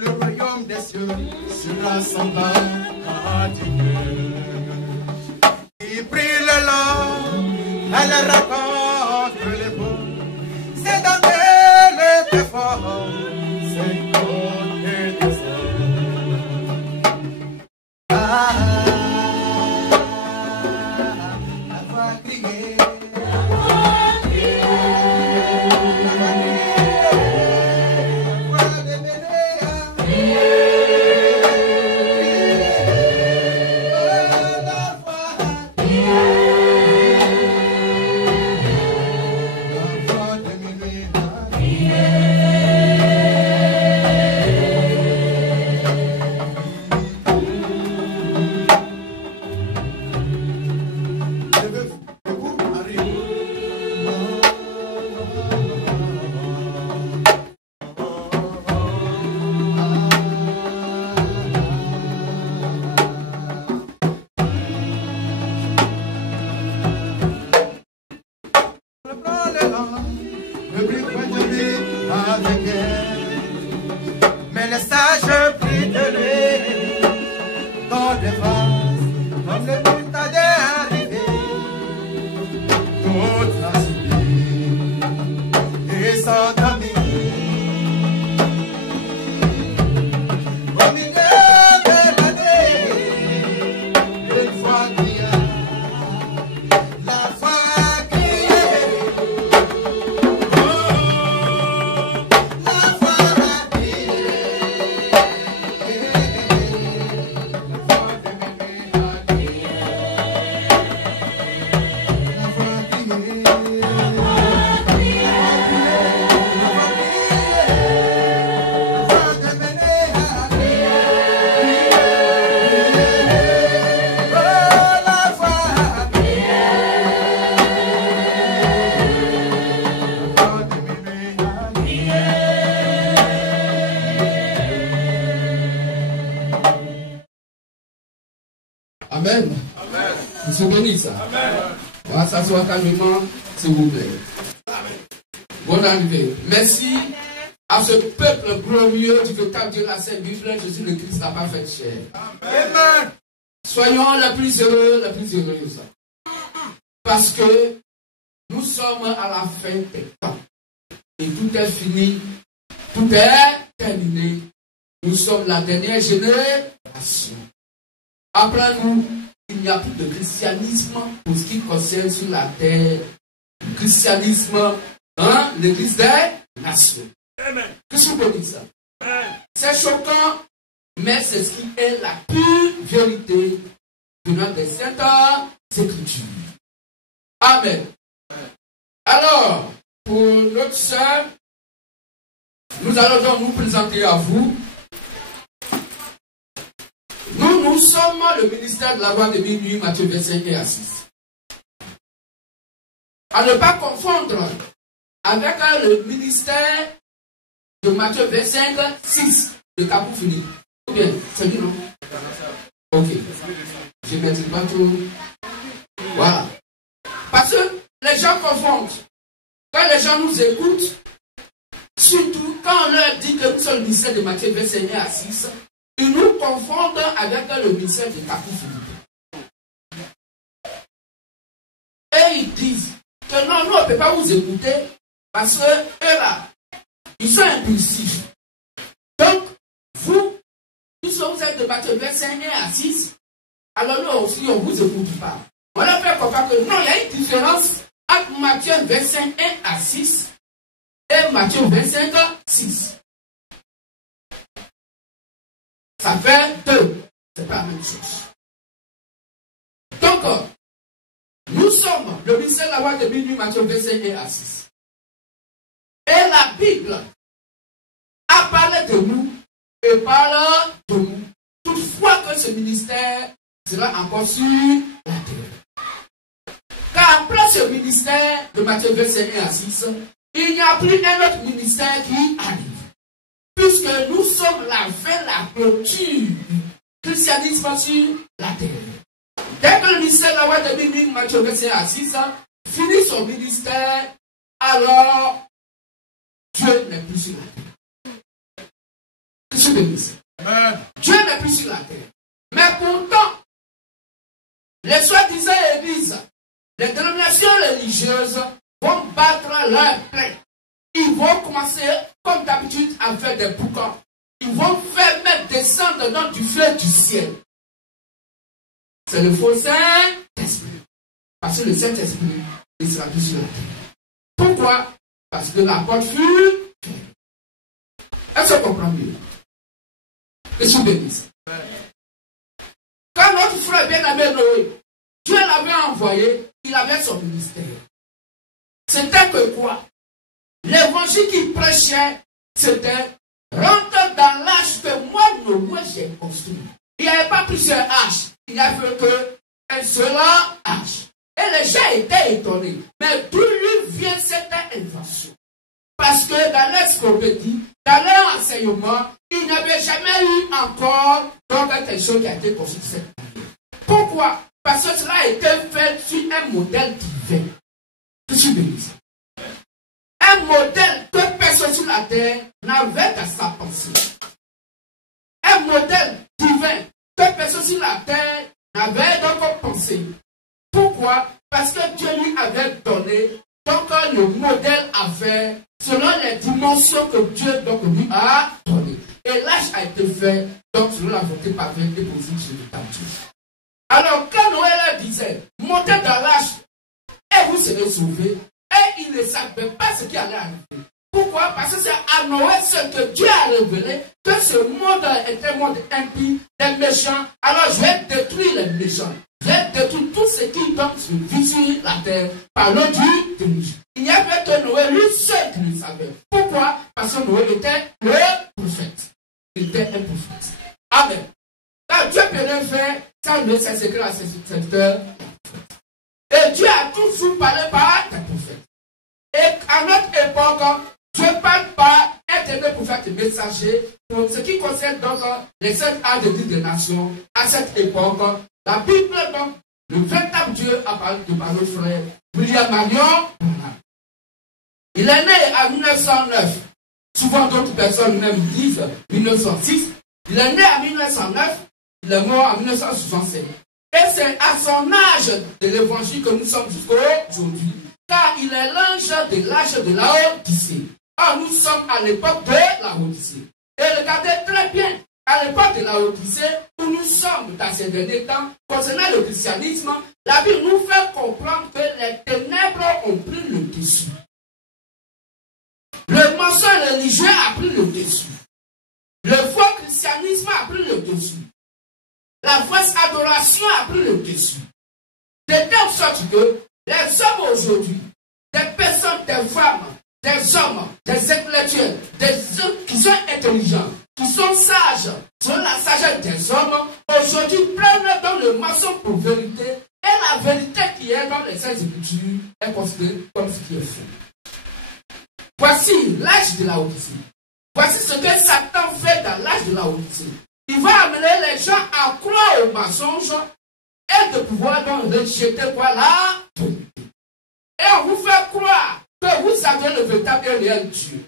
le royaume des cieux sera semblable à Dieu. Il prit le long, elle raconte les beaux, c'est dans elle était fort, c'est côté des hommes. La voix criée. Mais le sage prit de lui dans des vases, comme le but a d'arriver, toute la subie et s'endormit. Au milieu de l'année, une fois criée, la foi criée. Amen. Amen. Vous souvenez ça? Amen. On va s'asseoir calmement, s'il vous plaît. Amen. Bonne arrivée. Merci à ce peuple glorieux du vocable de la Sainte Bible. Jésus le Christ n'a pas fait chair. Amen. Soyons les plus heureux, les plus heureuses. Parce que nous sommes à la fin des temps. Et tout est fini. Tout est terminé. Nous sommes la dernière génération. Après nous, il n'y a plus de christianisme pour ce qui concerne sur la terre. Le christianisme, l'église des nations. Qu'est-ce que vous dites ça? C'est choquant, mais c'est ce qui est la pure vérité venant des Saintes Écritures. Amen. Alors, pour notre sœur, nous allons donc nous présenter à vous. Nous sommes le ministère de la voix de minuit, Matthieu 25 et à 6. À ne pas confondre avec le ministère de Matthieu 25, 6 de Capou Fini. Ou bien, c'est lui, non? Ok. Je ne maîtrise pas tout. Voilà. Parce que les gens confondent. Quand les gens nous écoutent, surtout quand on leur dit que nous sommes le ministère de Matthieu 25 et à 6, ils nous confondent avec le ministère de Capou Fini. Et ils disent que non, nous on ne peut pas vous écouter parce que eux là, ils sont impulsifs. Donc, vous, puisque vous êtes de Matthieu 25 et à 6, alors nous aussi on ne vous écoute pas. On leur fait comprendre que non, il y a une différence entre Matthieu 25 et à 6 et Matthieu 25 6. Ça fait deux. C'est pas la même chose. Donc, nous sommes le ministère de la voix de minuit, Matthieu 25 et à 6. Et la Bible a parlé de nous et parle de nous. Toutefois que ce ministère sera encore sur la terre. Car après ce ministère de Matthieu 25 et à 6, il n'y a plus un autre ministère qui arrive. Puisque nous sommes la fin, la clôture du christianisme sur la terre. Dès que le ministère de la voix de minuit, Matthieu 25 à 6, finit son ministère, alors Dieu n'est plus sur la terre. Qu'est-ce que bénisse. Dieu n'est plus sur la terre. Mais pourtant, les soi-disant églises, les dénominations religieuses vont battre leur plein. Ils vont commencer, comme d'habitude, à faire des boucans. Ils vont faire mettre descendre dans du feu du ciel. C'est le faux Saint-Esprit. Parce que le Saint-Esprit, il sera plus sur la terre. Pourquoi? Parce que la porte fut. Est-ce qu'on comprend mieux? Que je bénisse. Quand notre frère bien-aimé Noé, Dieu l'avait envoyé, il avait son ministère. C'était que quoi? L'évangile qu'il prêchait, c'était rentre dans l'arche que moi, Noé, j'ai construit. Il n'y avait pas plusieurs arches, il n'y avait qu'un seul arche. Et les gens étaient étonnés. Mais d'où lui vient cette invention? Parce que dans l'expropédie, dans leur enseignement, il n'y avait jamais eu encore donc quelque chose qui a été construit cette année. Pourquoi? Parce que cela a été fait sur un modèle divin. Je suis béni. Un modèle que personne sur la terre n'avait qu'à sa pensée. Un modèle divin que personne sur la terre n'avait donc pensé. Pourquoi? Parce que Dieu lui avait donné donc le modèle à faire selon les dimensions que Dieu donc lui a donné. Et l'âge a été fait donc selon la volonté parfaite et possible sur Dieu. Alors quand Noé leur disait, montez dans l'arche et vous serez sauvés, et il ne savait pas ce qui allait arriver. Pourquoi? Parce que c'est à Noé seul que Dieu a révélé que ce monde est un monde impie, des méchants. Alors je vais détruire les méchants. Je vais détruire tout ce qui donc se vit sur la terre par l'eau du déluge. Il n'y avait que Noé, lui seul qui le savait. Pourquoi? Parce que Noé était le prophète. Il était un prophète. Amen. Quand Dieu peut rien faire, ça ne s'est secret à ses serviteurs. Et Dieu a toujours parlé par des prophètes. Et à notre époque, Dieu parle par un prophète messager pour ce qui concerne donc les 7 ans de vie des nations. À cette époque, la Bible, donc, le véritable Dieu a parlé de notre frère William Marion. Il est né en 1909. Souvent d'autres personnes même disent 1906. Il est né en 1909. Il est mort en 1967. Et c'est à son âge de l'évangile que nous sommes jusqu'aujourd'hui. Car il est l'ange de l'âge de la Odyssée. Or, nous sommes à l'époque de la Odyssée. Et regardez très bien, à l'époque de la Odyssée, où nous sommes dans ces derniers temps, concernant le christianisme, la Bible nous fait comprendre que les ténèbres ont pris le dessus. Le mensonge religieux a pris le dessus. Le faux christianisme a pris le dessus. La fausse adoration a pris le dessus. De telle sorte que les hommes aujourd'hui, des personnes, des femmes, des hommes, des intellectuels, des hommes qui sont intelligents, qui sont sages, selon la sagesse des hommes, aujourd'hui prennent dans le mensonge pour vérité, et la vérité qui est dans les Saintes Écritures est considérée comme ce qui est faux. Voici l'âge de la Odyssée. Voici ce que Satan fait dans l'âge de la Odyssée. Il va amener les gens à croire au mensonge et de pouvoir donc rejeter quoi la vérité. Et on vous fait croire que vous savez le véritable et réel Dieu.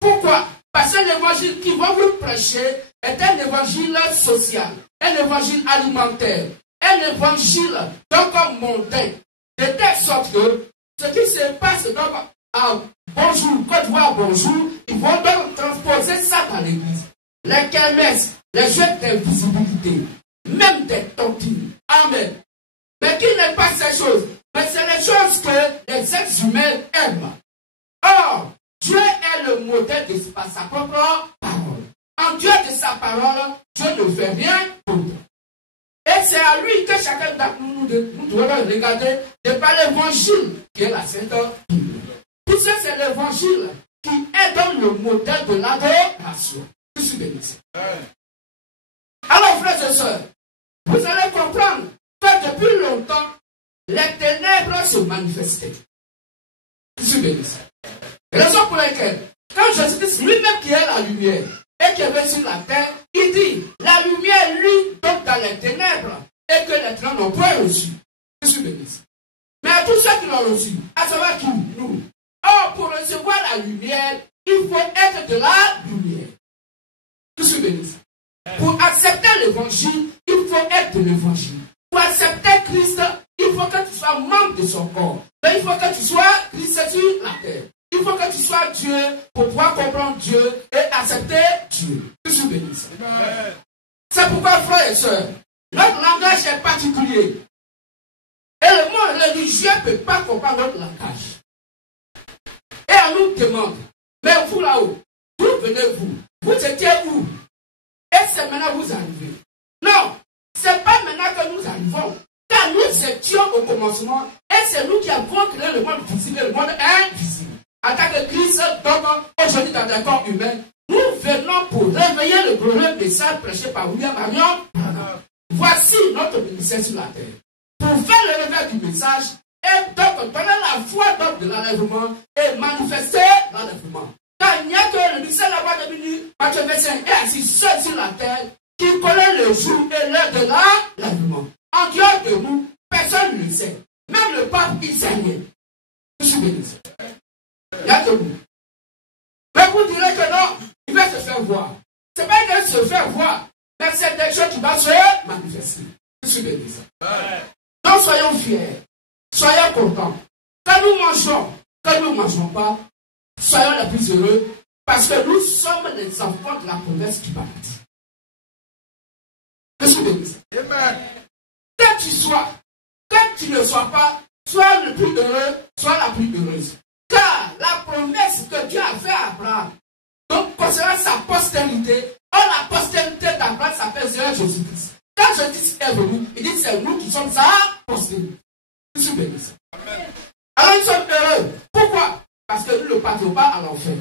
Pourquoi? Parce que l'évangile qui va vous prêcher est un évangile social, un évangile alimentaire, un évangile donc mondain. De telle sorte que ce qui se passe donc à bonjour, Côte d'Ivoire, bonjour, ils vont donc transposer ça dans l'église. Les kermesses, les jeux d'invisibilité, même des tontines. Amen. Mais qui n'aime pas ces choses? Mais c'est les choses que les êtres humains aiment. Or, Dieu est le modèle de sa propre parole. En Dieu de sa parole, Dieu ne fait rien d'autre. Et c'est à lui que chacun d'entre nous devons regarder de par l'évangile qui est la Sainte Bible. Tout ça, c'est l'évangile qui est dans le modèle de l'adoration. Je suis béni. Alors, frères et sœurs, vous allez comprendre que depuis longtemps, les ténèbres se manifestaient. Je suis béni. Raison pour laquelle, quand Jésus-Christ lui-même qui est la lumière et qui est venu sur la terre, il dit, la lumière lui tombe dans les ténèbres et que les ténèbres n'ont point reçu. Je suis béni. Mais à tous ceux qui l'ont reçu, à savoir qui? Nous. Or, pour recevoir la lumière, il faut être de la lumière. Que je bénisse. Pour accepter l'évangile, il faut être de l'évangile. Pour accepter Christ, il faut que tu sois membre de son corps. Mais il faut que tu sois Christ sur la terre. Il faut que tu sois Dieu pour pouvoir comprendre Dieu et accepter Dieu. Que je bénisse. C'est pourquoi, frères et sœurs, notre langage est particulier. Et le monde religieux ne peut pas comprendre notre langage. Et on nous demande, mais vous là-haut, d'où venez-vous? Vous étiez où? Et c'est maintenant que vous arrivez. Non, ce n'est pas maintenant que nous arrivons. Car nous étions au commencement et c'est nous qui avons créé le monde visible et le monde invisible. En tant que Christ, donc aujourd'hui dans le corps humain, nous venons pour réveiller le glorieux message prêché par William Marion. Voici notre ministère sur la terre. Pour faire le réveil du message et donc donner la foi de l'enlèvement et manifester l'enlèvement. Car il n'y a que le ministère de la voix de Béni, Matthieu 25 est assis seul sur la terre qui connaît le jour et l'heure de l'enlèvement. En dehors de nous, personne ne le sait. Même le pape, il sait rien. Je suis béni. Il y a que vous. Mais vous direz que non, il va se faire voir. Ce n'est pas qu'il va se faire voir, mais c'est des choses qui vont se manifester. Je suis béni. Donc soyons fiers, soyons contents. Quand nous mangeons, quand nous ne mangeons pas, soyons les plus heureux parce que nous sommes les enfants de la promesse qui partit. Je suis béni. Que tu sois, que tu ne sois pas, sois le plus heureux, sois la plus heureuse. Car la promesse que Dieu a faite à Abraham, donc concernant sa postérité, la postérité d'Abraham s'appelle Seigneur Jésus-Christ. Quand Jésus est venu, il dit c'est nous qui sommes sa postérité. Je suis béni. Alors nous sommes heureux. Pourquoi? Parce que nous ne partons pas à l'enfer.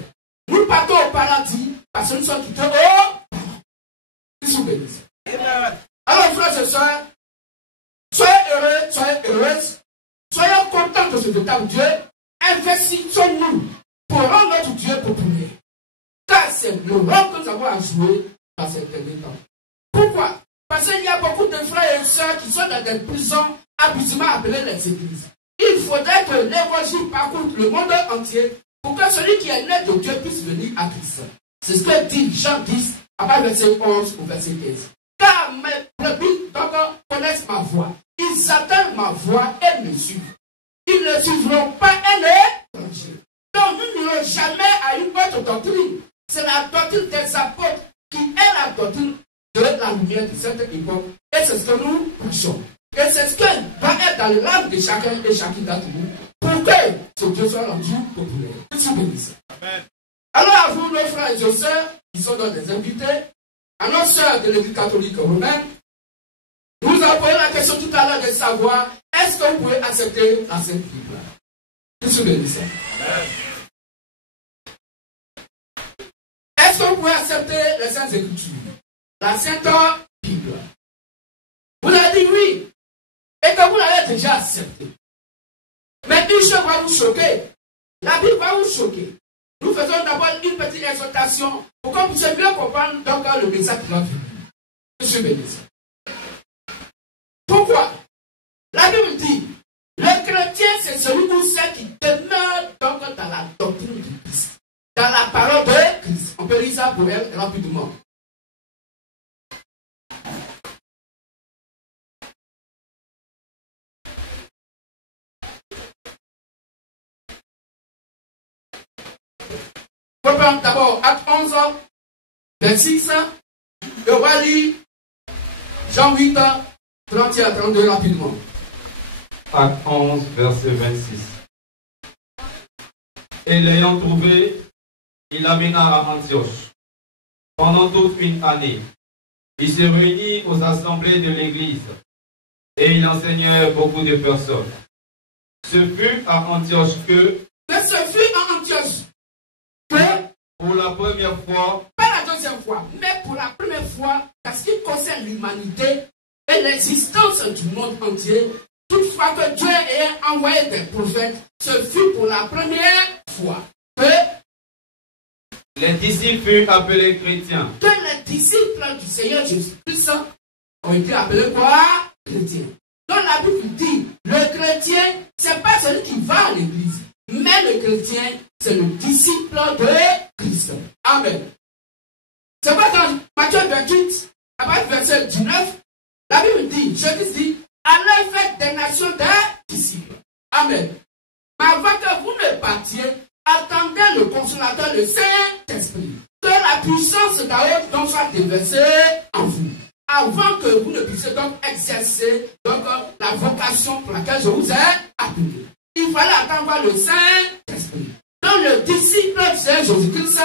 Nous partons au paradis parce que nous sommes quittés au paradis. Je suis béni. Alors frères et sœurs, soyez heureux, soyez heureuses, soyons contents de ce véritable Dieu. Investissons-nous pour rendre notre Dieu populaire. Car c'est le rôle que nous avons à jouer dans ces derniers temps. Pourquoi? Parce qu'il y a beaucoup de frères et sœurs qui sont dans des prisons abusivement appelées les églises. Il faudrait que l'évangile parcourt le monde entier pour que celui qui est né de Dieu puisse venir à Christ. C'est ce que dit Jean 10, à partir verset 11 au verset 15. Car mes brebis connaissent ma voix. Ils attendent ma voix et me suivent. Ils ne suivront pas un étranger. Donc nous n'irons jamais à une autre doctrine. C'est la doctrine des apôtres qui est la doctrine de la lumière de cette époque. Et c'est ce que nous prêchons. Et c'est ce que va être dans l'âme de chacun et chacune d'entre nous pour que ce Dieu soit rendu populaire. Que Dieu bénisse. Alors à vous, nos frères et nos sœurs, qui sont dans des invités, à nos sœurs de l'Église catholique romaine, nous avons posé la question tout à l'heure de savoir est-ce que vous pouvez accepter la Sainte Bible? Que Dieu bénisse. Est-ce que vous pouvez accepter les Saintes Écritures? La Sainte Bible. Vous avez dit oui. Et que vous l'avez déjà accepté. Mais une chose va vous choquer. La Bible va vous choquer. Nous faisons d'abord une petite exhortation pour qu'on puisse mieux comprendre donc le message de notre vie. Monsieur bénisse. Pourquoi? La Bible dit, le chrétien c'est celui ou celle qui demeure donc dans la doctrine du Christ. Dans la parole de Christ. On peut lire ça pour elle rapidement. On peut prendre d'abord Acte 11, verset 6, et on va lire Jean 8, 30 à 32 rapidement. Acte 11, verset 26. Et l'ayant trouvé, il l'amena à Antioche. Pendant toute une année, il se réunit aux assemblées de l'Église et il enseignait beaucoup de personnes. Ce fut à Antioche que pour la première fois, pas la deuxième fois, mais pour la première fois, parce qu'il concerne l'humanité et l'existence du monde entier, toutefois que Dieu ait envoyé des prophètes, ce fut pour la première fois que les disciples furent appelés chrétiens. Que les disciples du Seigneur Jésus-Christ ont été appelés quoi? Chrétiens. Donc la Bible dit, le chrétien, c'est pas celui qui va à l'église, mais le chrétien, c'est le disciple de Christ. Amen. C'est pas dans Matthieu 28, à partir du verset 19, la Bible dit, Jésus dit, allez faire des nations des disciples. Amen. Mais avant que vous ne partiez, attendez le consolateur, le Saint-Esprit. Que la puissance d'Aoud donc soit déversée en vous. Avant que vous ne puissiez donc exercer donc, la vocation pour laquelle je vous ai appelé. Il fallait attendre le Saint-Esprit. Donc le disciple de Jésus-Christ,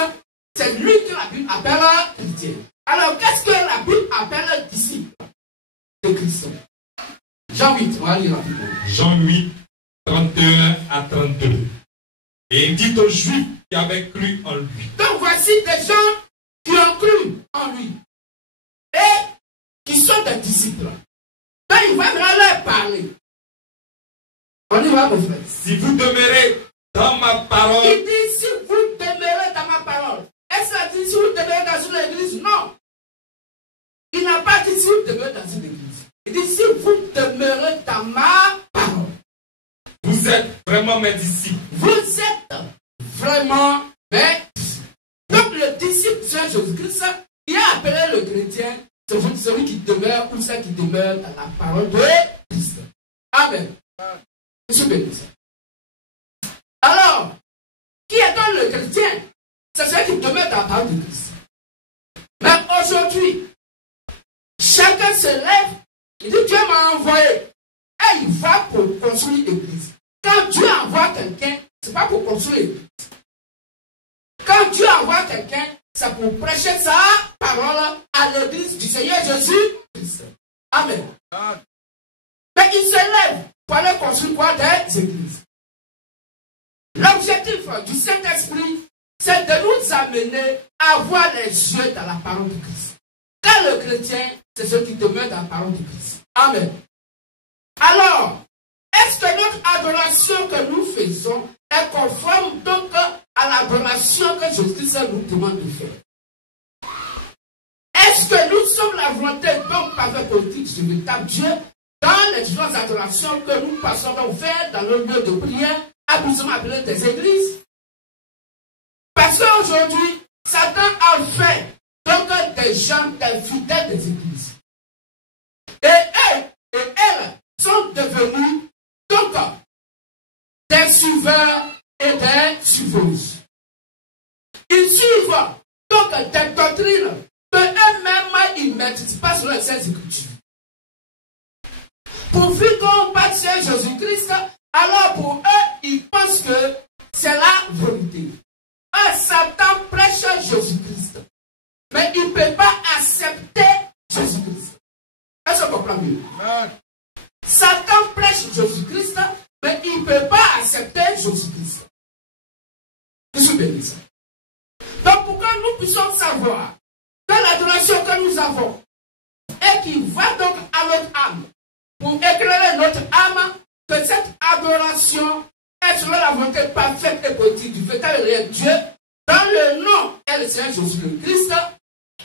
c'est lui que la Bible appelle chrétien. Alors qu'est-ce que la Bible appelle disciple de Christ? Jean 8, on va lire rapidement. Jean 8, 31 à 32. Et il dit aux Juifs qui avaient cru en lui. Donc voici des gens qui ont cru en lui et qui sont des disciples. Donc il va leur parler. On y va, mon frère. Si vous demeurez dans ma parole. Il dit si vous demeurez dans ma parole. Est-ce qu'il dit si vous demeurez dans une église? Non. Il n'a pas dit si vous demeurez dans une église. Il dit si vous demeurez dans ma parole. Vous êtes vraiment mes disciples. Vous êtes vraiment mes disciples. Donc le disciple de Jésus-Christ, il a appelé le chrétien, c'est celui qui demeure ou celle qui demeure dans la parole de Christ. Amen. Monsieur béni. Alors, qui est donc le chrétien? C'est celui qui demeure dans la parole de Christ. Mais aujourd'hui, chacun se lève, il dit Dieu m'a envoyé. Et il va pour construire l'église. Quand Dieu envoie quelqu'un, ce n'est pas pour construire l'église. Quand Dieu envoie quelqu'un, c'est pour prêcher sa parole à l'église du Seigneur Jésus-Christ. Amen. Mais il se lève pour aller construire quoi? Des églises. L'objectif du Saint-Esprit, c'est de nous amener à voir les yeux dans la parole de Christ. Car le chrétien, c'est celui qui demeure dans la parole de Christ. Amen. Alors, est-ce que notre adoration que nous faisons est conforme donc à l'adoration que Jésus-Christ nous demande de faire? Est-ce que nous sommes la volonté donc parfaite politique du véritable Dieu dans les différentes adorations que nous passons donc faire dans le lieu de prière, habituellement appelé des églises? Parce qu'aujourd'hui, Satan a fait donc des gens, des fidèles des églises. Et elles sont devenus donc des suiveurs et des suiveuses. Ils suivent donc des doctrines que eux-mêmes ils ne maîtrisent pas sur les Saintes Écritures. Pourvu qu'on passe sur Jésus-Christ, alors pour eux, ils pensent que c'est la vérité. Satan prêche Jésus-Christ, mais il ne peut pas accepter Jésus-Christ. Est-ce qu'on comprend mieux? Satan prêche Jésus-Christ, mais il ne peut pas accepter Jésus-Christ. Je suis béni. Donc, pour que nous puissions savoir que l'adoration que nous avons et qui va donc à notre âme, pour éclairer notre âme, que cette adoration est selon la volonté parfaite et politique du véritable Dieu, dans le nom et le Seigneur Jésus-Christ,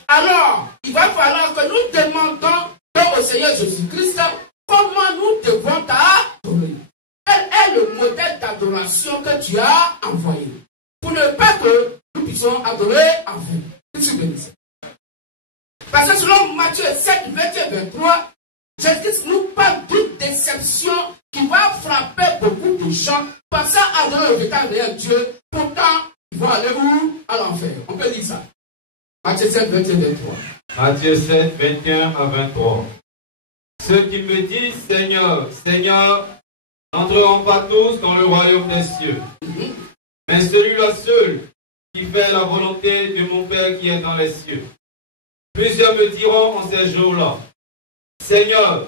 alors il va falloir que nous demandons au Seigneur Jésus-Christ comment nous devons t'adorer. Quel est le modèle d'adoration que tu as envoyé pour ne pas que nous puissions adorer en vain. Je suis béni. Parce que selon Matthieu 7, 21, 23, Jésus nous parle d'une déception qui va frapper beaucoup de gens pensant adorer le véritable Dieu. Pourtant, ils vont aller où? À l'enfer. On peut dire ça. Matthieu 7, 21, 23. Matthieu 7, 21 à 23. Ceux qui me disent Seigneur, Seigneur, n'entreront pas tous dans le royaume des cieux. Mais celui-là seul qui fait la volonté de mon Père qui est dans les cieux. Plusieurs me diront en ces jours-là, Seigneur,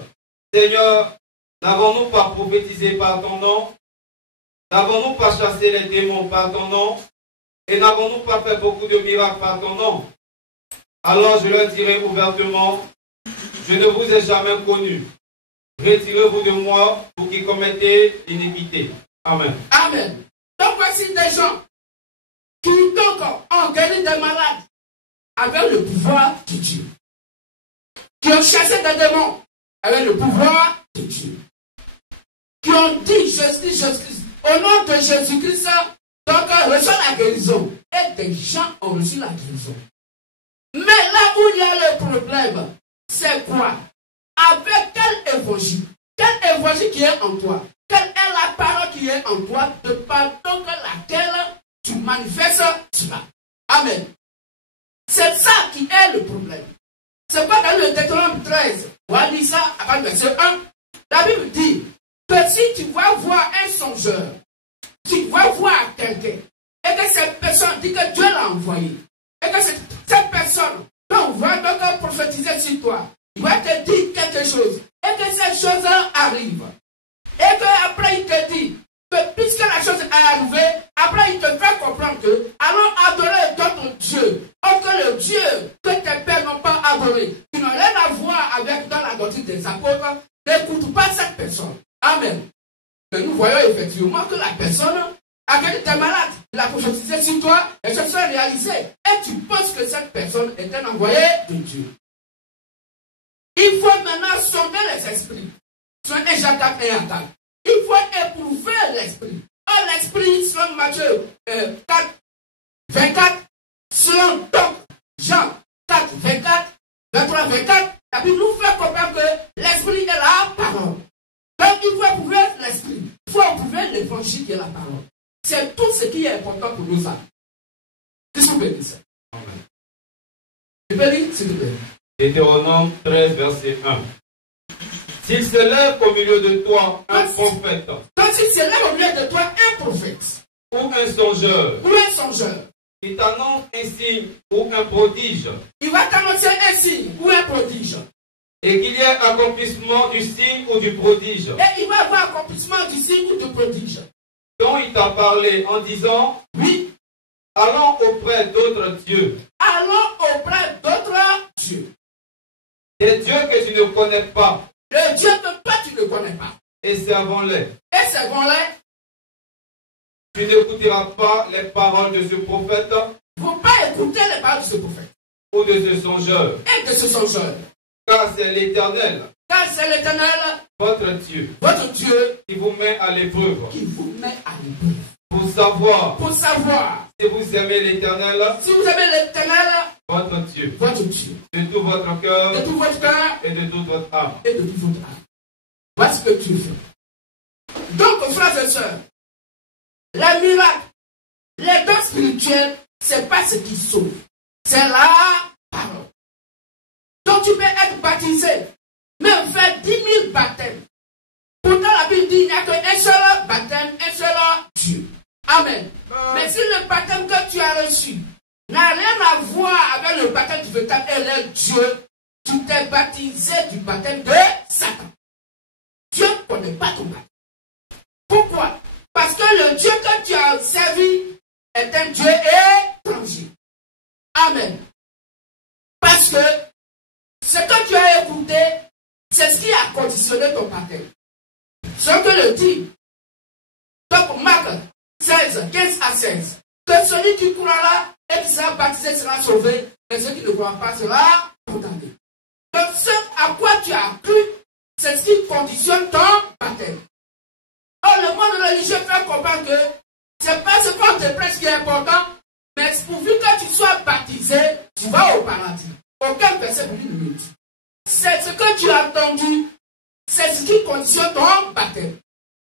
Seigneur, n'avons-nous pas prophétisé par ton nom? N'avons-nous pas chassé les démons par ton nom? Et n'avons-nous pas fait beaucoup de miracles par ton nom? Alors je leur dirai ouvertement, je ne vous ai jamais connu. Retirez-vous de moi, vous qui commettez l'iniquité. Amen. Amen. Donc voici des gens qui donc ont guéri des malades avec le pouvoir de Dieu. Qui ont chassé des démons avec le pouvoir de Dieu. Qui ont dit Jésus-Christ. Au nom de Jésus-Christ, donc reçoit la guérison. Et des gens ont reçu la guérison. Mais là où il y a le problème, c'est quoi? Avec quel évangile? Quel évangile qui est en toi? Quelle est la parole qui est en toi de pardon laquelle tu manifestes cela? Amen. C'est ça qui est le problème. C'est pas dans le Deutéronome 13. On va lire ça à partir du verset 1. La Bible dit que si tu vas voir un songeur, tu vas voir quelqu'un, et que cette personne dit que Dieu l'a envoyé, et que cette personne t'envoie donc prophétiser sur toi, il va te dire quelque chose, et que cette chose arrive. Et qu'après il te dit que puisque la chose est arrivée, après il te fait comprendre que allons adorer d'autres dieux, or que le Dieu que tes pères n'ont pas adoré, qui n'a rien à voir avec dans la doctrine des apôtres, n'écoute pas cette personne. Amen. Mais nous voyons effectivement que la personne à qui tu es malade, il a prophétisé sur toi, et ça sera réalisé. Et tu penses que cette personne est un envoyé de Dieu. Il faut maintenant sonder les esprits. Selon 1 Jacques 1 attaque. Il faut éprouver l'esprit. Or, l'esprit, selon Matthieu 4, 24, selon donc Jean 4, 24, 23, 24, la Bible nous fait comprendre que l'esprit est la parole. Donc, il faut éprouver l'esprit. Il faut éprouver l'évangile qui est la parole. C'est tout ce qui est important pour nous. Qu'est-ce que vous pouvez dire ça? Amen. Tu peux lire, s'il te plaît. Deutéronome 13, verset 1. S'il se lève au milieu de toi un prophète, donc s'il se lève au milieu de toi un prophète, ou un songeur, qui t'annonce un signe ou un prodige, il va t'annoncer un signe ou un prodige, et qu'il y ait accomplissement du signe ou du prodige, et il va avoir accomplissement du signe ou du prodige, dont il t'a parlé en disant, oui, allons auprès d'autres dieux. Allons auprès d'autres dieux. Des dieux que tu ne connais pas. Le Dieu que toi tu ne connais pas. Et servons-les. Et servons-les. Tu n'écouteras pas les paroles de ce prophète. Il ne faut pas écouter les paroles de ce prophète. Ou de ce songeur. Et de ce songeur. Car c'est l'Éternel. Car c'est l'Éternel. Votre Dieu. Votre Dieu. Qui vous met à l'épreuve. Qui vous met à l'épreuve. Pour savoir. Pour savoir. Si vous aimez l'Éternel. Si vous aimez l'Éternel. Votre Dieu. Votre Dieu. De tout votre cœur. De tout votre cœur. Et de toute votre âme. Et de toute votre âme. Voilà ce que Dieu fait. Donc, frères et sœurs, les miracles, les dons spirituels, c'est pas ce qui sauve. C'est la parole. Donc, tu peux être baptisé, même faire 10 000 baptêmes. Pourtant, la Bible dit qu'il n'y a qu'un seul baptême, un seul Dieu. Amen. Mais si le baptême que tu as reçu n'a rien à voir avec le baptême du véritable Dieu, tu t'es baptisé du baptême de Satan. Dieu ne connaît pas ton baptême. Pourquoi? Parce que le Dieu que tu as servi est un Dieu étranger. Amen. Parce que ce que tu as écouté, c'est ce qui a conditionné ton baptême. Ce que le dit. Donc Marc 16, 15 à 16. Que celui qui croira et qui sera baptisé sera sauvé, mais celui qui ne croira pas sera condamné. Donc ce à quoi tu as cru, c'est ce qui conditionne ton baptême. Or, le monde religieux fait comprendre que c'est pas ce qu'on te prêche qui est important, mais pourvu que tu sois baptisé, tu vas au paradis. Aucun verset pour lui ne dit. C'est ce que tu as entendu, c'est ce qui conditionne ton baptême.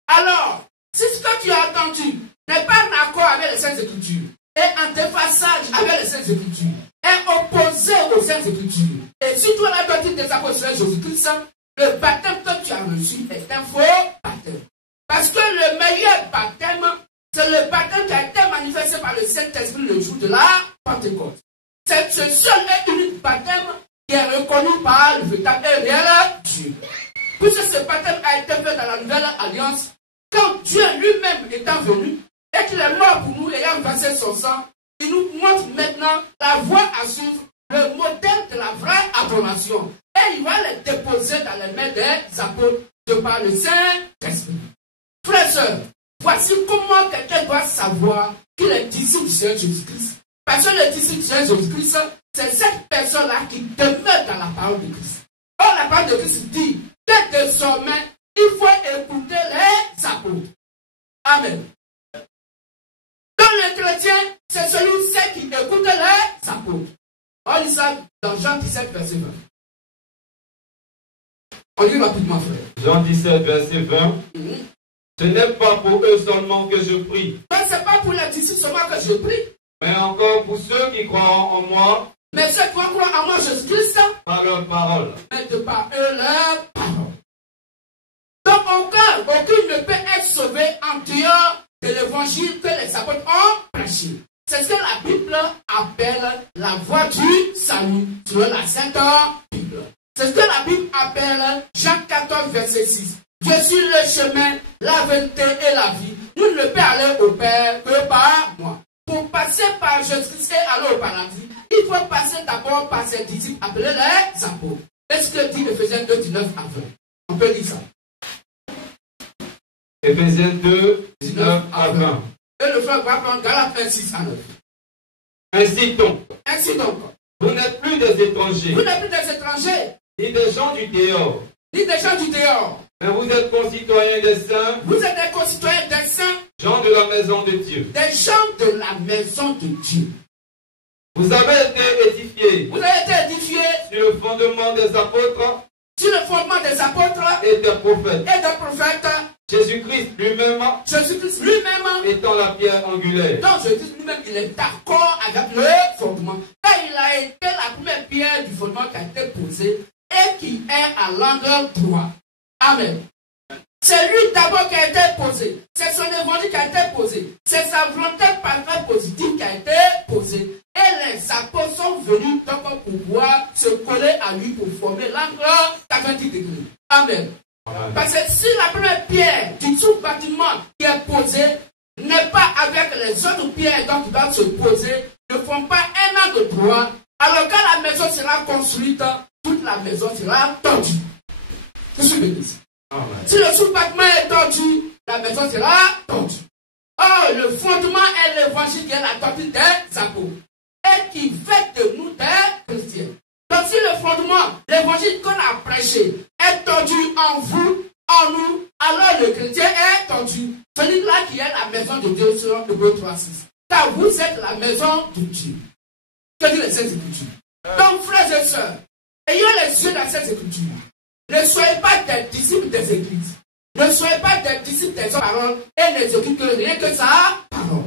Alors, si ce que tu as entendu n'est pas en accord avec les Saintes Écritures, et en déphasage avec les Saintes Écritures, est opposé aux Saintes Écritures, et surtout la doctrine des apôtres Jésus-Christ, le baptême que tu as reçu est un faux baptême. Parce que le meilleur baptême, c'est le baptême qui a été manifesté par le Saint-Esprit le jour de la Pentecôte. C'est ce seul et unique baptême qui est reconnu par le véritable et réel Dieu. Puisque ce baptême a été fait dans la nouvelle alliance, quand Dieu lui-même étant venu et qu'il est mort pour nous ayant versé son sang, il nous montre maintenant la voie à suivre, le modèle de la vraie adoration. Et il va les déposer dans les mains des apôtres de par le Saint-Esprit. Frères et sœurs, voici comment quelqu'un doit savoir qu'il est disciple du Seigneur Jésus-Christ. Parce que le disciple du Seigneur Jésus-Christ, c'est cette personne-là qui demeure dans la parole de Christ. Or, la parole de Christ dit que désormais, il faut écouter les apôtres. Amen. Donc, le chrétien, c'est celui qui écoute les apôtres. On lit ça dans Jean 17, verset 20. On lit rapidement, frère. Jean 17, verset 20. Ce n'est pas pour eux seulement que je prie. Donc, ce n'est pas pour les disciples seulement que je prie. Mais encore pour ceux qui croient en moi. Mais ceux qui vont croire en moi, Jésus-Christ. Par leur parole. Mais de par eux, leur parole. Donc, encore, aucun ne peut être sauvé en dehors de l'évangile que les apôtres ont prêché. C'est ce que la Bible appelle la voie du salut, selon la Sainte Bible. C'est ce que la Bible appelle Jean 14, verset 6. Je suis le chemin, la vérité et la vie. Nous ne pouvons aller au Père que par moi. Pour passer par Jésus-Christ et aller au paradis, il faut passer d'abord par ses disciples appelés les apôtres. Est-ce que dit Ephésiens 2, 19 à 20? On peut lire ça. Ephésiens 2, 19 à 20. Et le frère va prendre Galates 1, 6 à 9. Ainsi donc, vous n'êtes plus des étrangers. Vous n'êtes plus des étrangers. Ni des gens du dehors. Ni des gens du dehors. Mais vous êtes concitoyens des saints. Vous êtes des concitoyens des saints. Gens de la maison de Dieu. Des gens de la maison de Dieu. Vous avez été édifiés. Vous avez été édifiés sur le fondement des apôtres. Sur le fondement des apôtres et des prophètes. Et des prophètes. Jésus-Christ lui-même étant la pierre angulaire. Donc Jésus lui-même, il est d'accord avec le fondement. Car il a été la première pierre du fondement qui a été posée et qui est à l'angle droit. Amen. C'est lui d'abord qui a été posé. C'est son évangile qui a été posé. C'est sa volonté parfaite positive qui a été posée. Et les apôtres sont venus donc pour pouvoir se coller à lui pour former l'angle 90 degrés. Amen. Parce que si la première pierre du sous-bâtiment qui est posée n'est pas avec les autres pierres donc qui doivent se poser, ne font pas un angle droit, alors quand la maison sera construite, toute la maison sera tordue. Je suis béni. Si le sous-bâtiment est tordu, la maison sera tordue. Or, le fondement est l'évangile qui est la doctrine des apôtres et qui fait de nous des chrétiens. Donc, si le fondement, l'évangile qu'on a prêché, est tordu en vous, en nous, alors le chrétien est tordu. Celui-là qui est la maison de Dieu selon Hébreux 3, 6. Car vous êtes la maison de Dieu. Que dit les Saintes Écritures? Donc, frères et sœurs, ayant les yeux dans cette écriture, ne soyez pas des disciples des églises. Ne soyez pas des disciples des paroles et n'exécutez que rien que sa parole.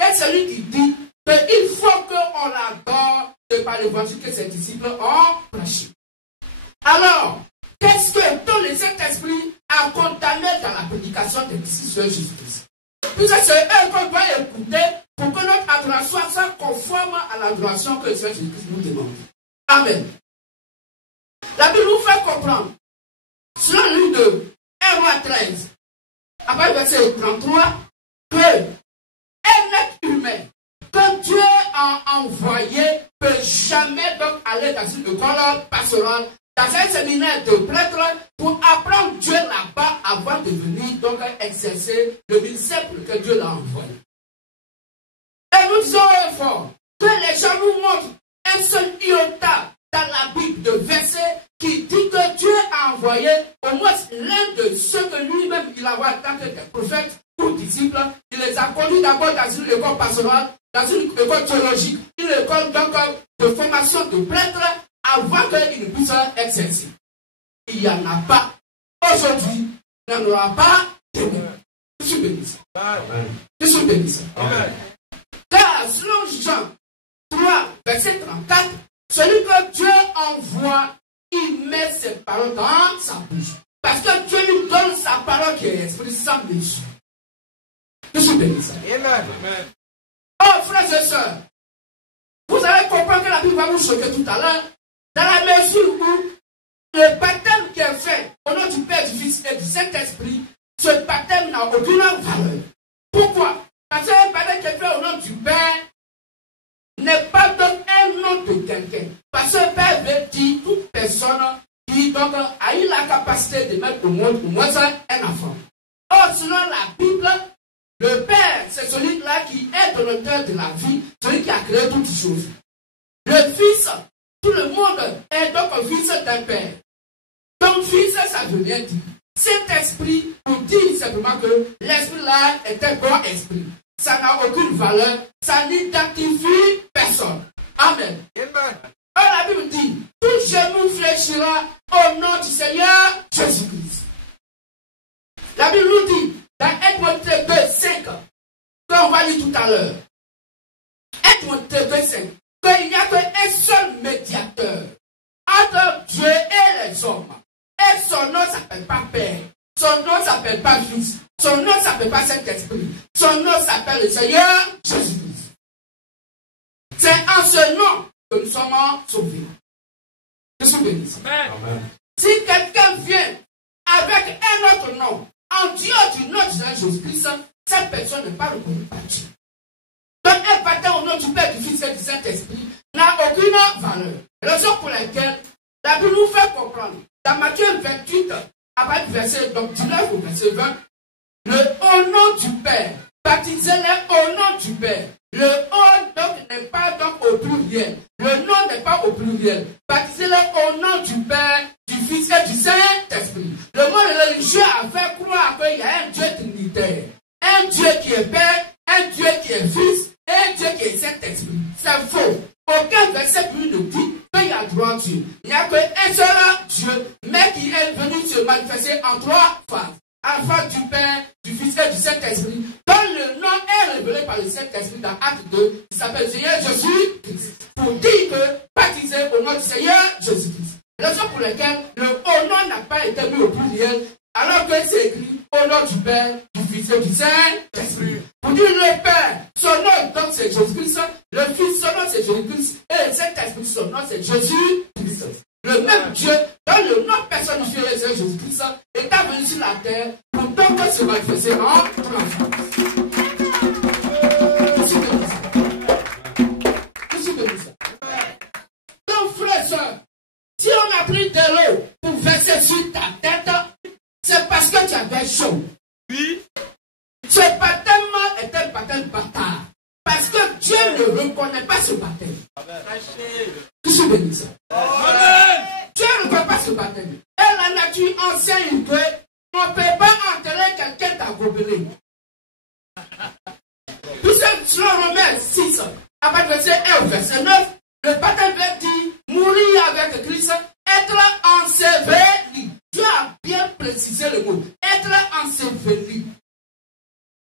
Et celui qui dit qu'il faut qu'on l'adore de par l'évangile que ses disciples ont prêché. Alors, qu'est-ce que tout le Saint-Esprit a condamné dans la prédication des disciples de Jésus-Christ? Puisque c'est eux qu'on doit écouter pour que notre adoration soit conforme à l'adoration que le Seigneur Jésus-Christ nous demande. Amen. La Bible nous fait comprendre, selon l'une de 1 Roi 13, après le verset 33, que un être humain que Dieu a envoyé ne peut jamais donc aller dans une école pastorale, dans un séminaire de prêtres pour apprendre Dieu là-bas avant de venir donc exercer le ministère pour lequel Dieu l'a envoyé. Et nous disons fort que les gens nous montrent un seul iota dans la Bible de versets qui dit que Dieu a envoyé au moins l'un de ceux que lui-même il a envoyé en tant que des prophètes ou disciples. Il les a conduits d'abord dans une école pastorale, dans une école théologique, une école donc de formation de prêtres avant qu'ils ne puissent exercer. Il n'y en a pas aujourd'hui, il n'y en aura pas demain. Je suis béni. Je suis béni. Car selon Jean 3, verset 34, celui que Dieu envoie, il met ses paroles dans sa bouche. Parce que Dieu lui donne sa parole qui est esprit sans mesure. Je suis béni. Amen. Oh, frères et sœurs, vous allez comprendre que la Bible va vous choquer tout à l'heure, dans la mesure où le baptême qui est fait au nom du Père, du Fils et du Saint-Esprit, ce baptême n'a aucune valeur. Pourquoi? Parce que le baptême qui est fait au nom du Père n'est pas donc un nom de quelqu'un. Parce que le Père veut dire toute personne qui donc a eu la capacité de mettre au monde au moins un enfant. Or, selon la Bible, le Père, c'est celui-là qui est donateur de la vie, celui qui a créé toutes choses. Le Fils, tout le monde est donc un fils d'un Père. Donc, Fils, ça veut rien dire. Cet esprit nous dit simplement que l'esprit-là est un bon esprit. Ça n'a aucune valeur, ça n'identifie personne. Amen. Amen. Alors la Bible dit, tout genou fléchira au nom du Seigneur Jésus-Christ. La Bible nous dit, dans 1 Timothée 2, 5, qu'on va lire tout à l'heure, 1 Timothée 2, 5, qu'il n'y a qu'un seul médiateur entre Dieu et les hommes. Et son nom ne s'appelle pas Père, son nom ne s'appelle pas Fils, son nom ne s'appelle pas Saint-Esprit, son nom s'appelle le Seigneur Jésus-Christ. C'est en ce nom que nous sommes sauvés. Je suis béni. Si quelqu'un vient avec un autre nom, en dehors du nom de Jésus-Christ, cette personne n'est pas reconnue par Dieu. Donc un baptême au nom du Père, du Fils et du Saint-Esprit n'a aucune valeur. Raison pour laquelle la Bible nous fait comprendre, dans Matthieu 28, à partir du verset 19 au verset 20, au nom du Père, baptisez-les au nom du Père. Le on donc n'est pas donc au pluriel. Le nom n'est pas au pluriel. Baptisez-les au nom du Père, du Fils et du Saint-Esprit. Le monde religieux a fait croire qu'il y a un Dieu trinitaire. Un Dieu qui est Père, un Dieu qui est Fils, et un Dieu qui est Saint-Esprit. C'est faux. Aucun verset plus ne dit qu'il y a trois dieux. Il n'y a qu'un seul Dieu, mais qui est venu se manifester en trois phases. Afin du Père, du Fils et du Saint-Esprit, dont le nom est révélé par le Saint-Esprit dans Acte 2, qui s'appelle Seigneur Jésus-Christ, pour dire que baptisé au nom du Seigneur Jésus-Christ. Raison pour laquelle le au nom n'a pas été mis au pluriel, alors que c'est écrit au nom du Père, du Fils et du Saint-Esprit. Pour dire le Père, son nom donc c'est Jésus-Christ, le Fils, son nom c'est Jésus-Christ, et le Saint-Esprit, son nom c'est Jésus-Christ. Le même Dieu, dans le nom personnifié de Jésus-Christ, est venu sur la terre pour donc se manifester en transformation. Donc, frères et sœurs, si on a pris de l'eau pour verser sur ta tête, c'est parce que tu avais chaud. Oui. Ce baptême est un baptême bâtard. Parce que Dieu ne reconnaît pas ce baptême. Je suis béni ça. Dieu ne reconnaît pas ce baptême. Et la nature enseigne qu'on ne peut pas enterrer quelqu'un d'agobelé. Tout ça, selon Romains 6, à partir du verset 1 au verset 9, le baptême veut dire mourir avec Christ, être enseveli. Dieu a bien précisé le mot. Être enseveli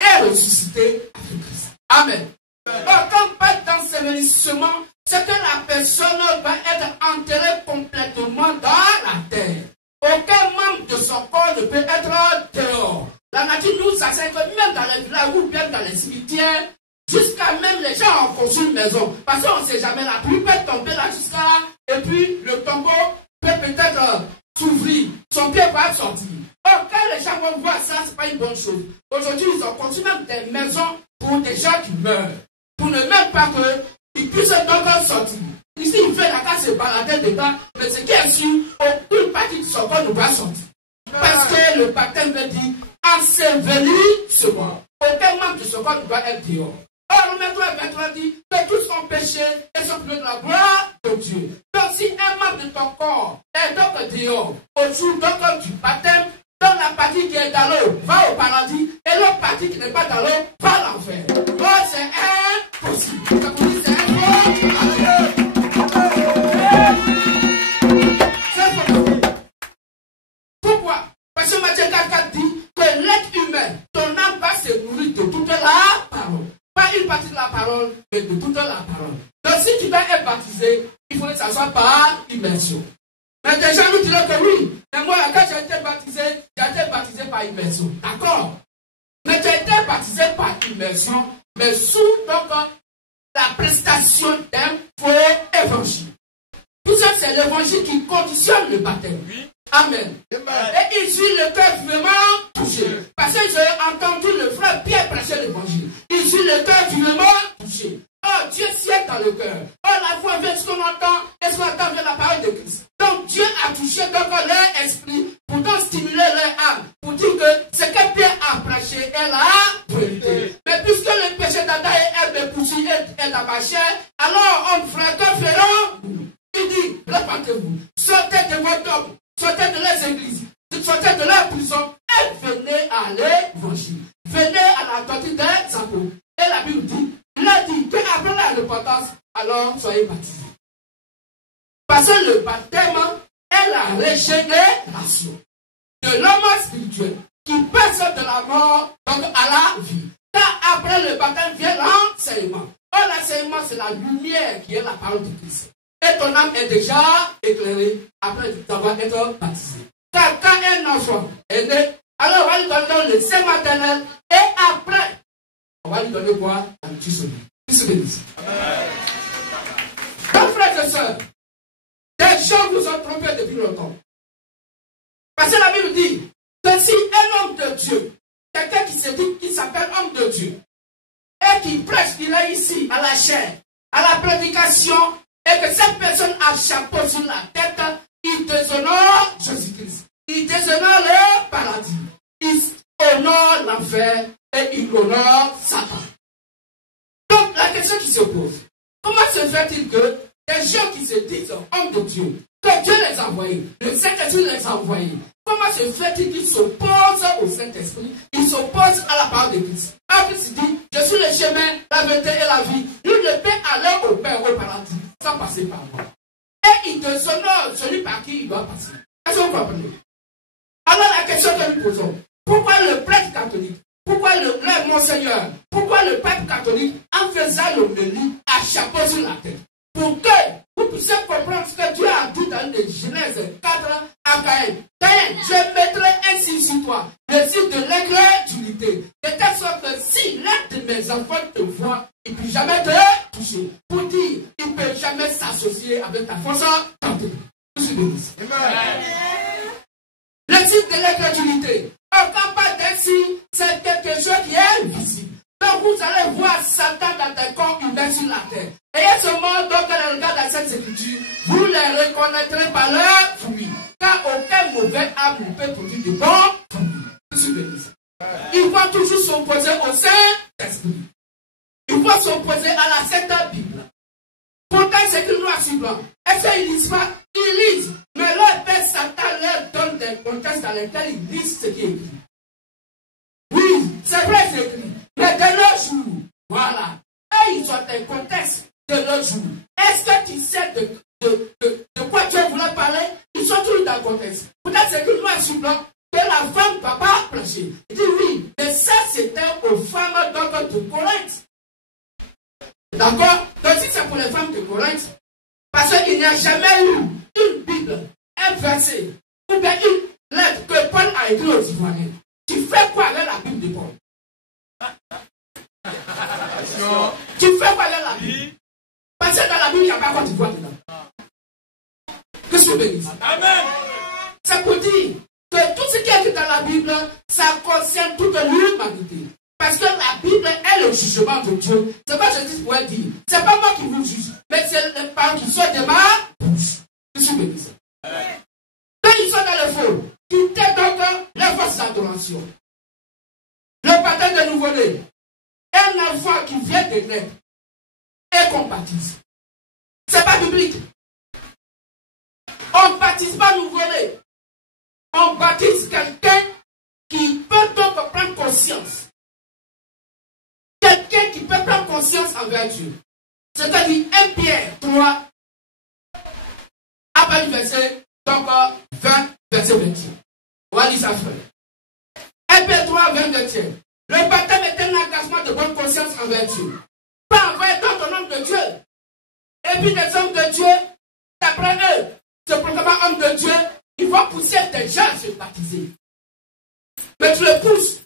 et ressuscité avec Christ. Amen. Donc, quand on parle d'ensevelissement, c'est que la personne va être enterrée complètement dans la terre. Aucun membre de son corps ne peut être dehors. La nature nous enseigne que même dans les villages ou bien dans les cimetières, jusqu'à même les gens ont construit une maison. Parce qu'on ne sait jamais, la pluie peut tomber là jusqu'à là, et puis le tombeau peut peut-être s'ouvrir, son pied va sortir. Or, quand les gens vont voir ça, ce n'est pas une bonne chose. Aujourd'hui, ils ont construit même des maisons pour des gens qui meurent. Pour ne même pas qu'ils puissent donc sortir. Ici, il fait la casse se balader dedans, mais ce qui est sûr, aucune partie de son corps ne va sortir. Parce que le baptême veut dire ensevelissement. Aucun membre de son corps ne va être dehors. Or, Romains 23 dit que tous ont péché et sont privés de la gloire de Dieu. Donc, si un membre de ton corps est donc dehors, au-dessus donc du baptême, donc la partie qui est dans l'eau va au paradis et l'autre partie qui n'est pas dans l'eau va à l'enfer. Oh, c'est impossible. Ça vous dit, c'est impossible. C'est faux. Pourquoi? Parce que Matthieu 4 dit que l'être humain, ton âme va se nourrir de toute la parole. Pas une partie de la parole, mais de toute la parole. Donc si tu dois être baptisé, il faut que ça soit par immersion. Mais des gens nous diront que oui, mais moi quand j'ai été baptisé par immersion. D'accord. Mais tu as été baptisé par immersion, mais sous donc la prestation d'un faux évangile. Tout ça, c'est l'évangile qui conditionne le baptême. Oui. Amen. Et il suit le cœur vraiment touché. Parce que j'ai entendu le frère Pierre prêcher l'évangile. Il suit le cœur vraiment touché. Oh, Dieu siège dans le cœur. Oh, la foi vient de ce qu'on entend. Et ce qu'on entend vient de la parole de Christ. Donc Dieu a touché donc leur esprit pour donc stimuler leur âme. Pour dire que ce que Pierre a prêché est la vérité. Mais puisque le péché d'Adam est de coucher et dans ma chair, alors on frère, que ferons-nous? Il dit, répandez-vous, sortez de vos dogmes, sortez de les églises, sortez de leur prison et venez à l'évangile. Venez à la doctrine des apôtres. Et la Bible dit, il a dit qu'après le repentance, alors soyez baptisés. Parce que le baptême est la régénération de l'homme spirituel qui passe de la mort donc à la vie. Car après le baptême vient l'enseignement. Or, l'enseignement, c'est la lumière qui est la parole de Christ. Et ton âme est déjà éclairée après d'avoir été baptisé. Car quand un enfant est né, alors on va lui donner le sein maternel et après, on va lui donner quoi? La nourriture solide. Dieu se bénisse. Donc, frères et sœurs, des gens vous ont trompé depuis longtemps. Parce que la Bible dit que si un homme de Dieu, quelqu'un qui se dit qu'il s'appelle homme de Dieu, et qui prêche, qu'il est ici, à la chair, à la prédication, et que cette personne a chapeau sur la tête, il déshonore Jésus-Christ. Il déshonore le paradis. Il honore l'enfer et il honore Satan. Donc la question qui se pose, comment se fait-il que des gens qui se disent hommes de Dieu, que Dieu les a envoyés, le Saint-Esprit les a envoyés, comment se fait-il qu'ils s'opposent au Saint-Esprit, ils s'opposent à la parole de Christ? En plus, il dit, je suis le chemin, la vérité et la vie. Nous ne peut aller au Père, au paradis, sans passer par moi. Et il déshonore celui par qui il doit passer. Est-ce que vous comprenez? Alors la question que nous posons, pourquoi le prêtre catholique, pourquoi le monseigneur, pourquoi le pape catholique en faisant l'homélie à chapeau sur la tête? Pour que vous puissiez comprendre ce que Dieu a dit dans les Genèse 4 à Caïn. Caïn, je mettrai ainsi sur toi le signe de l'incrédulité. De telle sorte que si l'un de mes enfants te voit, il ne peut jamais te toucher. Pour dire, il ne peut jamais s'associer avec ta force tantôt. Je suis béni. Le signe de l'incrédulité. Quand pas d'un signe, c'est quelque chose qui est visible. Donc vous allez voir Satan dans des corps humains sur la terre. Et à ce moment, donc, dans le regard de cette écriture, vous les reconnaîtrez par leur fruit. Car aucun mauvais arbre ne peut produire de bons fruits. Je suis béni. Ils vont toujours s'opposer au Saint-Esprit. Ils vont s'opposer à la Sainte Bible. Pourtant, c'est écrit noir sur blanc. Est-ce qu'ils lisent pas? Ils lisent. Mais leur père Satan leur donne des contextes dans lesquels ils lisent ce qui est écrit. Oui, c'est vrai, c'est écrit. Mais de nos jours, voilà. Et ils ont des contextes de nos jours. Est-ce que tu sais de quoi Dieu voulait parler? Ils sont tous dans le contexte. Peut-être c'est que noir sur blanc que la femme ne va pas plancher. Il dit oui, mais ça c'était aux femmes donc de Corinthe. D'accord? Donc si c'est pour les femmes de Corinthe, parce qu'il n'y a jamais eu une Bible, un verset, ou bien une lettre que Paul a écrit aux Ivoiriens. Tu fais quoi avec la Bible de Paul? Tu fais quoi avec la Bible? Parce que dans la Bible, il n'y a pas quoi tu vois dedans. Que je te bénisse. Amen. C'est pour dire que tout ce qui est écrit dans la Bible, ça concerne toute l'humanité. Parce que la Bible est le jugement de Dieu. C'est pas Jésus pour dire. C'est pas moi qui vous juge, mais c'est les paroles qui sont de ma bouche. Que je te bénisse. Quand ils sont dans le faux, quittez donc les fausses adorations. Le baptême de nouveau-né. Un enfant qui vient de naître et qu'on baptise. C'est pas biblique. On ne baptise pas nouveau-né. On baptise quelqu'un qui peut donc prendre conscience. Quelqu'un qui peut prendre conscience envers Dieu. C'est-à-dire 1 Pierre 3, après le verset, donc 20, verset 21. On va lire ça, frère. 1 Pierre 3, 20, 21. Le baptême est un engagement de bonne conscience envers Dieu. Pas envers ton nom de Dieu. Et puis les hommes de Dieu, d'après eux, se proclamant hommes de Dieu, ils vont pousser des gens à se baptiser. Mais tu le pousses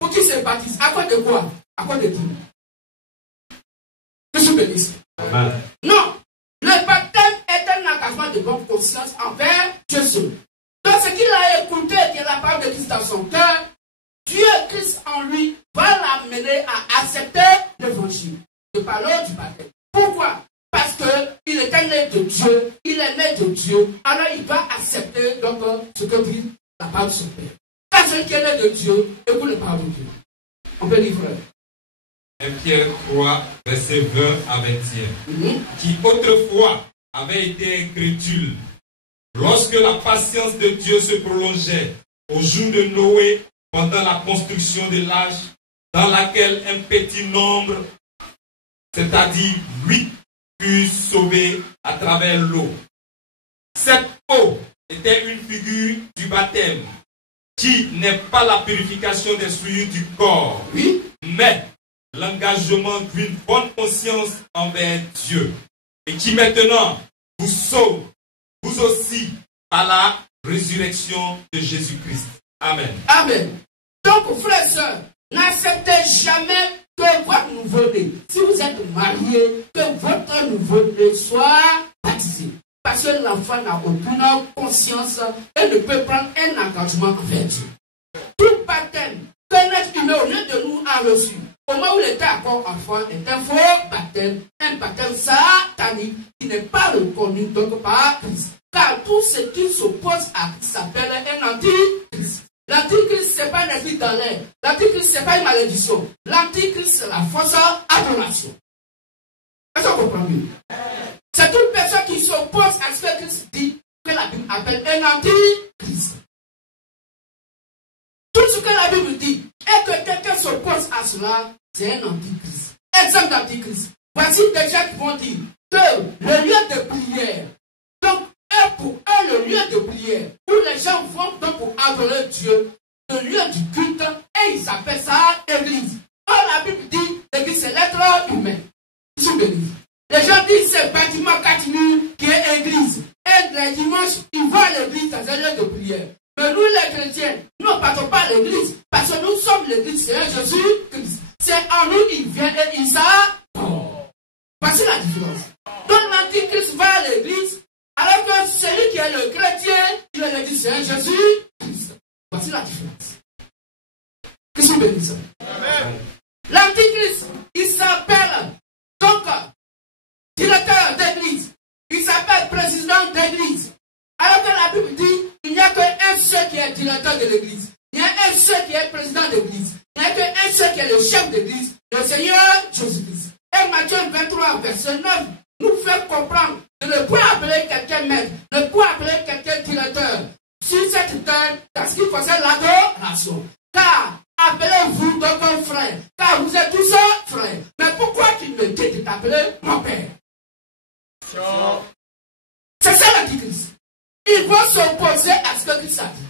pour qu'ils se baptisent. À cause de quoi? À cause de Dieu. Que je bénisse. Non. Le baptême est un engagement de bonne conscience envers Dieu seul. Donc ce qu'il a écouté, qui est la parole de Christ dans son cœur, Dieu, Christ en lui, va l'amener à accepter l'évangile. Je parle du baptême. Pourquoi? Parce qu'il est né de Dieu, il est né de Dieu, alors il va accepter donc ce que dit la parole de son Père. Car celui qui est né de Dieu, écoute la parole de Dieu. On peut lire, frère. 1 Pierre 3, verset 20 à 21. Qui autrefois avait été incrédule, lorsque la patience de Dieu se prolongeait au jour de Noé, pendant la construction de l'âge, dans laquelle un petit nombre c'est-à-dire 8 furent sauvés à travers l'eau. Cette eau était une figure du baptême, qui n'est pas la purification des souillures du corps, mais l'engagement d'une bonne conscience envers Dieu, et qui maintenant vous sauve, vous aussi, par la résurrection de Jésus-Christ. Amen. Amen. Donc, frères et sœurs, n'acceptez jamais que votre nouveau-né, si vous êtes marié, que votre nouveau-né soit baptisé. Parce que l'enfant n'a aucune conscience et ne peut prendre un engagement envers Dieu. Tout baptême qu'un être humain au lieu de nous a reçu, au moment où il était encore enfant, est un faux baptême, un baptême satanique qui n'est pas reconnu donc par Christ. Car tout ce qui s'oppose à Christ s'appelle un antichrist. L'antichrist, ce n'est pas un esprit dans l'air. L'antichrist, ce n'est pas une malédiction. L'antichrist, c'est la fausse adoration. Est-ce qu'on comprend mieux? C'est toute personne qui s'oppose à ce que Christ dit, que la Bible appelle un antichrist. Tout ce que la Bible dit, et que quelqu'un s'oppose à cela, c'est un antichrist. Exemple d'antichrist. Voici des gens qui vont dire que le lieu de prière, donc, est pour eux le lieu de prière, où les gens vont donc pour adorer Dieu, le lieu du culte, et ils appellent ça église. Or, la Bible dit, l'église c'est l'être humain. Sous l'église. Les gens disent c'est bâtiment 4 murs qui est église. Et les dimanches, ils vont à l'église dans un lieu de prière. Mais nous, les chrétiens, nous ne partons pas à l'église parce que nous sommes l'église, c'est Jésus-Christ. C'est en nous, il vient et il s'adore. Voici la différence. Donc l'antichrist va à l'église, alors que celui qui est le chrétien, il est l'église, c'est Jésus-Christ. Voici la différence. Qu'est-ce que vous bénissez? L'antichrist, il s'appelle donc directeur d'église. Il s'appelle président d'église. Alors que la Bible dit, il n'y a qu'un seul qui est directeur de l'église. Il y a un seul qui est président d'église. Il n'y a qu'un seul qui est le chef d'église, le Seigneur Jésus-Christ. Et Matthieu 23, verset 9, nous fait comprendre de ne pas appeler quelqu'un maître, ne pas appeler quelqu'un directeur sur cette terre dans ce qui concerne l'adoration. Car appelez-vous donc un frère, car vous êtes tous frères. Mais pourquoi tu me dis de t'appeler mon père? C'est ça l'antichrist. Ils vont s'opposer à ce que Christ a dit.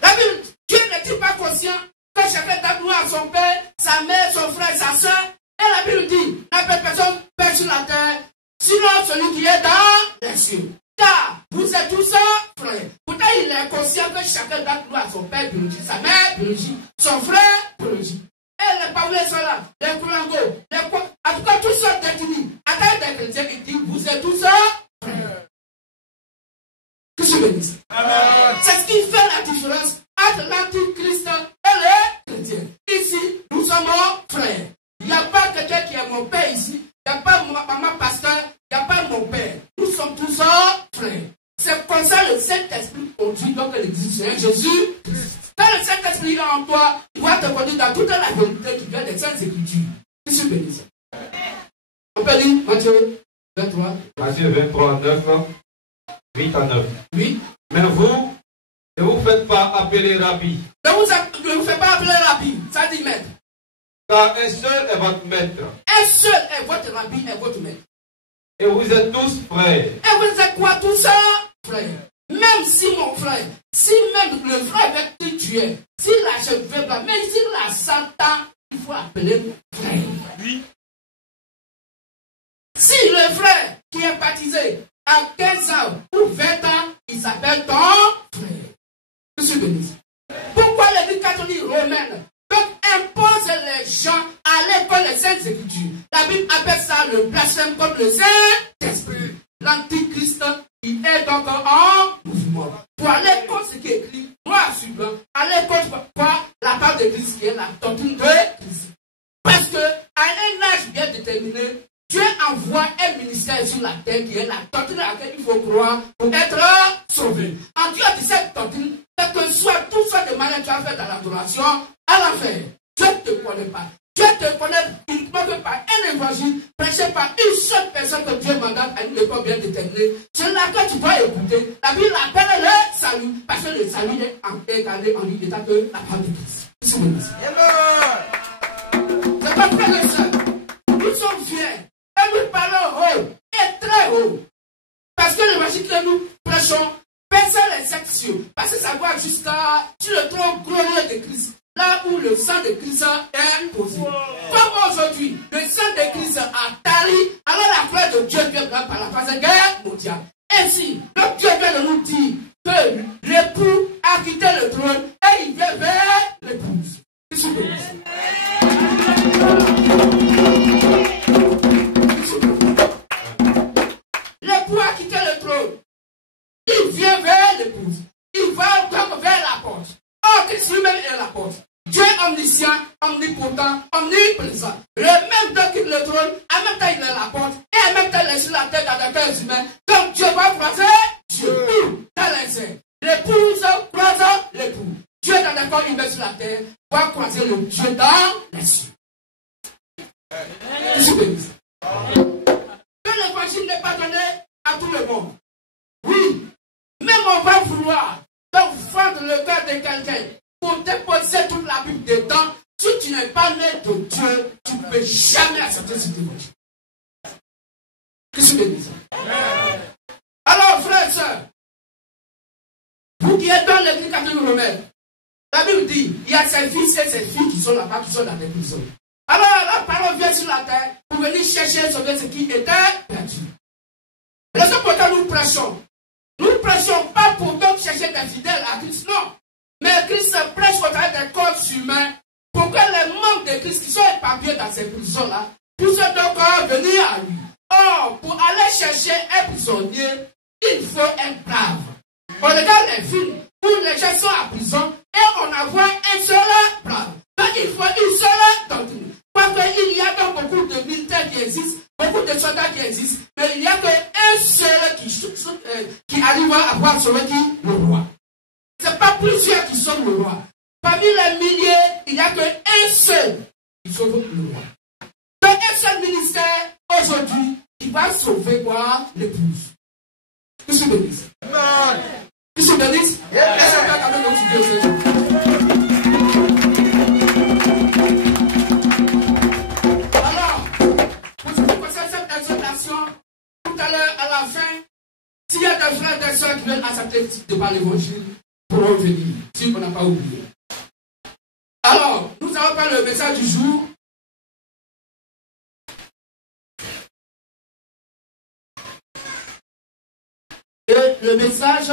La Bible, Dieu n'est-il pas conscient que chacun d'entre nous a son père, sa mère, son frère, sa soeur? Et la Bible dit, n'appelle personne père sur la terre, sinon celui qui est dans les cieux. Car vous êtes tous frères. Pourtant, il est conscient que chacun d'entre nous a son père biologique, sa mère biologique, son frère biologique. Et les Paulés sont là, les Koulangos, en tout cas, tous sont définis. À taille des chrétiens, il dit, vous êtes tous frères. Que je bénisse. C'est ce qui fait la différence entre l'antichrist et les chrétiens. Ici, nous sommes frères. Il n'y a pas quelqu'un qui est mon père ici. Il n'y a pas maman pasteur. Il n'y a pas mon père. Nous sommes tous frères. C'est comme ça le Saint-Esprit conduit donc l'église de Jésus. Quand le Saint-Esprit est en toi, il va te conduire dans toute la vérité qui vient des Saintes Écritures. Que je bénisse. On peut lire Matthieu 23. Matthieu 23, 9. 8 à 9. Oui. Mais vous, ne vous faites pas appeler rabbi. Ne vous faites pas appeler rabbi. Ça dit maître. Car un seul est votre maître. Un seul est votre rabbi et votre maître. Et vous êtes tous frères. Et vous êtes quoi tout ça, frère? Même si mon frère, si même le frère avec qui tu es, s'il a cheveux blancs, même s'il a 100 ans, il faut appeler frère. Oui. Si le frère qui est baptisé à 15 ans ou 20 ans, il s'appelle ton frère. Monsieur bénisse. Pourquoi l'Église catholique romaine impose les gens à l'école des Saintes Écritures? La Bible appelle ça le blasphème contre le Saint-Esprit. L'antichrist, il est donc en mouvement. Pour aller contre ce qui est écrit, noir sur blanc, aller contre la part de Christ qui est la doctrine de Christ. Parce que à un âge bien déterminé, Dieu envoie un ministère sur la terre qui est la doctrine à laquelle il faut croire pour être sauvé. En Dieu dit cette doctrine, quel que soit tout ça de manière que tu as fait dans l'adoration, à l'enfer. Dieu ne te connaît pas. Dieu te connaît uniquement que par un évangile prêché par une seule personne que Dieu mandate à une époque bien déterminée. C'est là que tu dois écouter. La Bible appelle le salut, parce que le salut est incarné en lui étant que la parole de Christ. C'est pas frère et sœur. Nous prêchons, percez les sections, parce que ça va jusqu'à sur le trône glorieux de Christ, là où le sang de Christ est posé. Comme aujourd'hui, le sang de Christ a tari, alors la gloire de Dieu vient par la Troisième Guerre mondiale. Ainsi, le Dieu vient de nous dire que l'époux a quitté le trône et il vient vers l'épouse. L'époux a quitté le trône. Il vient vers l'épouse. Il va comme vers la porte. Or, Christ lui-même est la porte. Dieu est omniscient, omnipotent, omniprésent. Le même temps qu'il le trône, en même temps il est la porte, et en même temps il est sur la tête dans les cœurs humains. Donc Dieu va croiser Dieu dans les airs. L'épouse croise l'époux. Dieu dans les corps humains sur la terre va croiser le Dieu dans les cieux. Que l'évangile n'est pas donné à tout le monde. Oui, même on va vouloir donc fendre le cœur de quelqu'un pour déposer toute la Bible dedans. Si tu n'es pas né de Dieu, tu ne peux jamais accepter cet évangile. Qu'est-ce que c'est ça? Alors, frères et sœurs, vous qui êtes dans l'église catholique romaine, la Bible dit, il y a ses fils et ses filles qui sont là-bas, qui sont dans les prisons. Alors, la parole vient sur la terre pour venir chercher et sauver ce qui était perdu. Raison pour laquelle nous prêchons. Nous ne prêchons pas pour donc chercher des fidèles à Christ, non. Mais Christ prêche au travers des corps humains pour que les membres de Christ qui sont éparpillés dans ces prisons-là puissent donc venir à lui. Or, pour aller chercher un prisonnier, il faut être brave. On regarde les films où les gens sont en prison et on envoie un seul brave. Donc il faut une seule doctrine. Parce qu'il y a donc beaucoup de militaires qui existent, beaucoup de soldats qui existent, mais il n'y a qu'un seul qui arrive à avoir sauvé le roi. Ce n'est pas plusieurs qui sauvent le roi. Parmi les milliers, il n'y a qu'un seul qui sauve le roi. Donc un seul ministère aujourd'hui qui va sauver quoi? L'épouse. Que se bénisse. Que se bénisse. Est-ce que quand même continuer aujourd'hui? Alors, pour ce qui concerne cette exhortation, tout à l'heure, à la fin, s'il y a des frères et des sœurs qui veulent accepter de par l'évangile, pour revenir, si on n'a pas oublié. Alors, nous allons faire le message du jour. Et le message